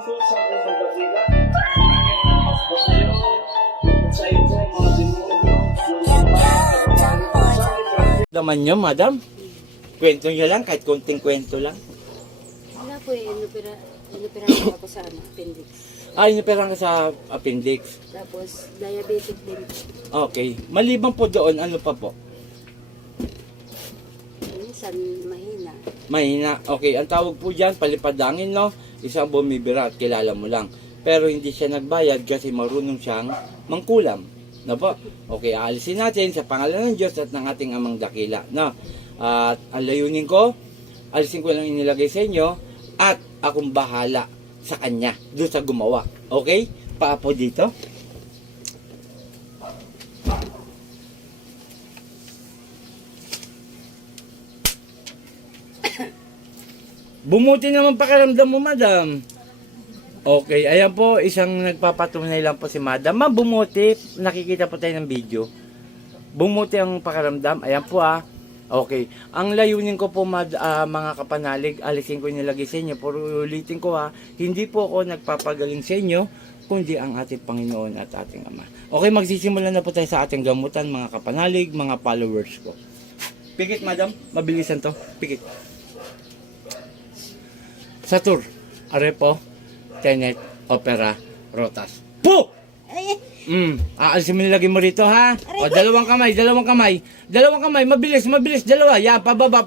sa pusong basila. Mas basayo. Sa iyo po, mga demonyo. Naman nyo, madam. Kwento nyo lang, kahit konting kwento lang. Wala po eh, inoperahan ako sa appendix. Iniperang ka sa appendix. Tapos, diabetic din po. Okay. Maliban po doon, ano pa po? Minsan, mahina. Mahina. Okay, ang tawag po dyan, palipadangin, no? Isang bumibira at kilala mo lang. Pero hindi siya nagbayad kasi marunong siyang mangkulam. No po? Okay, aalisin natin sa pangalan ng Diyos at ng ating amang dakila. No? At ang layunin ko, alisin ko lang inilagay sa inyo at akong bahala sa kanya, doon sa gumawa. Okay? Paapo dito. Bumuti naman pakiramdam mo, madam. Okay, ayan po, isang nagpapatunay lang po si madam. Ma'am, bumuti. Nakikita po tayo ng video. Bumuti ang pakiramdam. Ayan po Okay. Ang layunin ko po mga kapanalig, alisin ko nilagay sa inyo. Pero ulitin ko hindi po ako nagpapagaling sa inyo, kundi ang ating Panginoon at ating Ama. Okay, magsisimula na po tayo sa ating gamutan, mga kapanalig, mga followers ko. Pikit, madam. Mabilisan to. Pikit. Satur, Arepo, Tenet, Opera, Rotas. Po! Aalisin mo nilagay mo rito, ha? O, dalawang kamay. Dalawang kamay, mabilis, dalawa. Yan, pababa.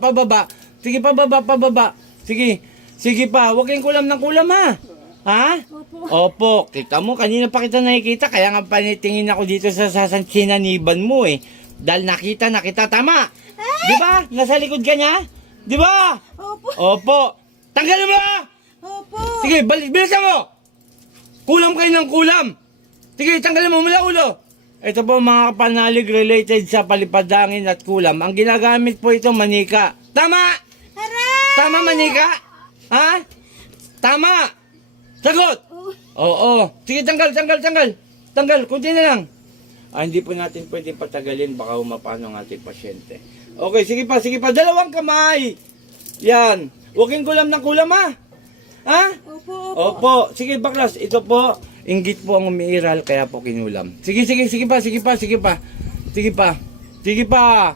Sige, pababa. Sige pa, huwag kayong kulam ng kulam, ha? Ha? Opo, kita mo, kanina pa kita nakikita, kaya nga panitingin ako dito sa sinaniban mo, eh. Dahil nakita, tama? Di ba? Nasa likod ka niya? Di ba? Opo. Tanggalin mo! Opo! Sige, bilisan mo! Kulam kayo ng kulam! Sige, tanggalin mo mula ulo! Ito po mga kapanalig related sa palipadangin at kulam. Ang ginagamit po ito, manika. Tama! Aray! Tama, manika? Ha? Tama! Sagot! Oo. Sige, tanggal. Tanggal, kunti na lang. Hindi po natin pwedeng patagalin, baka umapano ang ating pasyente. Okay, sige pa. Dalawang kamay! Yan. Huwag kayong kulam ng kulam, ha? Ha? Opo. Sige, baklas. Ito po, inggit po ang umiiral, kaya po kinulam. Sige pa.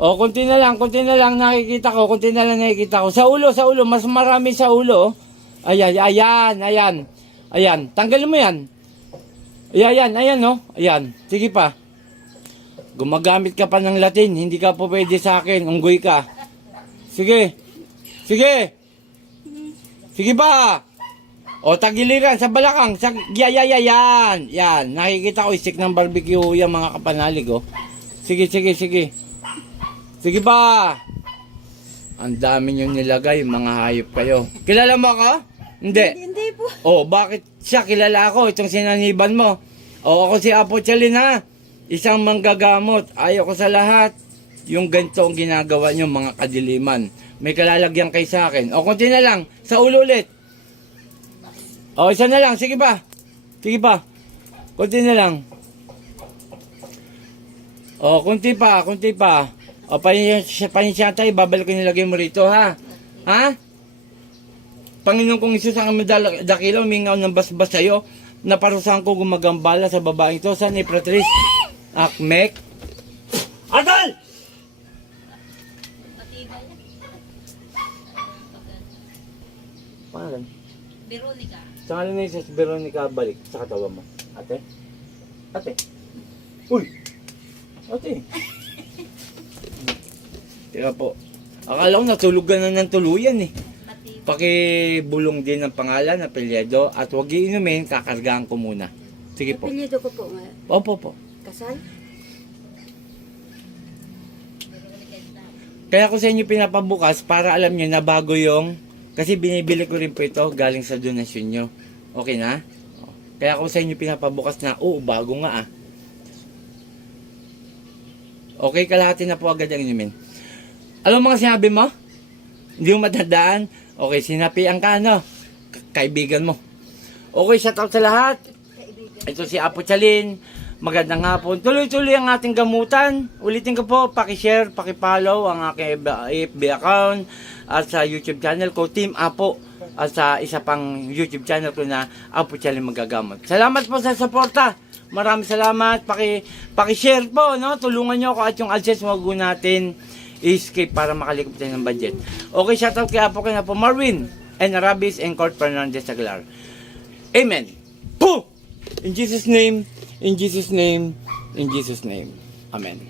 O, kunti na lang nakikita ko. Sa ulo. Mas marami sa ulo. Ayan. Tanggalin mo yan. Ayan, no? Ayan. Sige pa. Gumagamit ka pa ng Latin. Hindi ka po pwede sa akin. Unggoy ka. Sige pa. O, tagiliran sa balakang. Yan. Nakikita ko stick ng barbecue yung mga kapanalig, oh. Sige. Sige pa. Ang dami nyo nilagay, mga hayop kayo. Kilala mo ako? Hindi po. O, bakit siya kilala ako? Itong sinaniban mo. O, ako si Apo Chalin, ha? Isang manggagamot. Ayaw ko sa lahat. Yung ganito ang ginagawa nyo, mga kadiliman. May kalalagyan kay sa akin. O, konti na lang. Sa ulo ulit. O, isa na lang. Sige pa. Konti na lang. O, konti pa. O, panisya tayo. Babalik ko nilagay mo rito, ha? Ha? Panginoon kong Isus, ang dakila, umingaw ng basbas sa'yo. Naparusahan ko gumagambala sa babaeng ito. San Ipratrice? Akmek? Adal! Pangalan? Veronica. Sa ngalan ni Jesus, Veronica, balik sa katawan mo. Ate? Uy! Ate! Tira po. Akala ko natulog ka na ng tuluyan, eh. Pakibulong din ang pangalan, apelyido, at huwag iinumin, kakargaan ko muna. Sige po. Apelyido ko po nga. Opo. Kasal? Kaya ko sa inyo pinapabukas para alam nyo na bago yung, kasi binibili ko rin po ito galing sa donasyon nyo. Okay na? Kaya ko sa inyo pinapabukas na, bago nga Okay, kalahati na po agad ang inumin. Alam mo mga sinabi mo? Hindi mo matandaan? Okay, sinapian ka, kaibigan mo. Okay, shout out sa lahat. Ito si Apo Chalin. Magandang hapon. Tuloy-tuloy ang ating gamutan. Ulitin ko po, paki-share, paki-follow ang aking FB account at sa YouTube channel ko, Team Apo. at sa isa pang YouTube channel ko na Apo Chali Magagamot. Salamat po sa suporta. Maraming salamat. Paki-share po, no? Tulungan niyo ako at yung AdSense wag natin escape para makalikop tayo ng budget. Okay, shoutout kay Apo kay Apo Marvin and Arabis and Court Fernandez Aguilar. Amen. Po! In Jesus' name, in Jesus' name, in Jesus' name. Amen.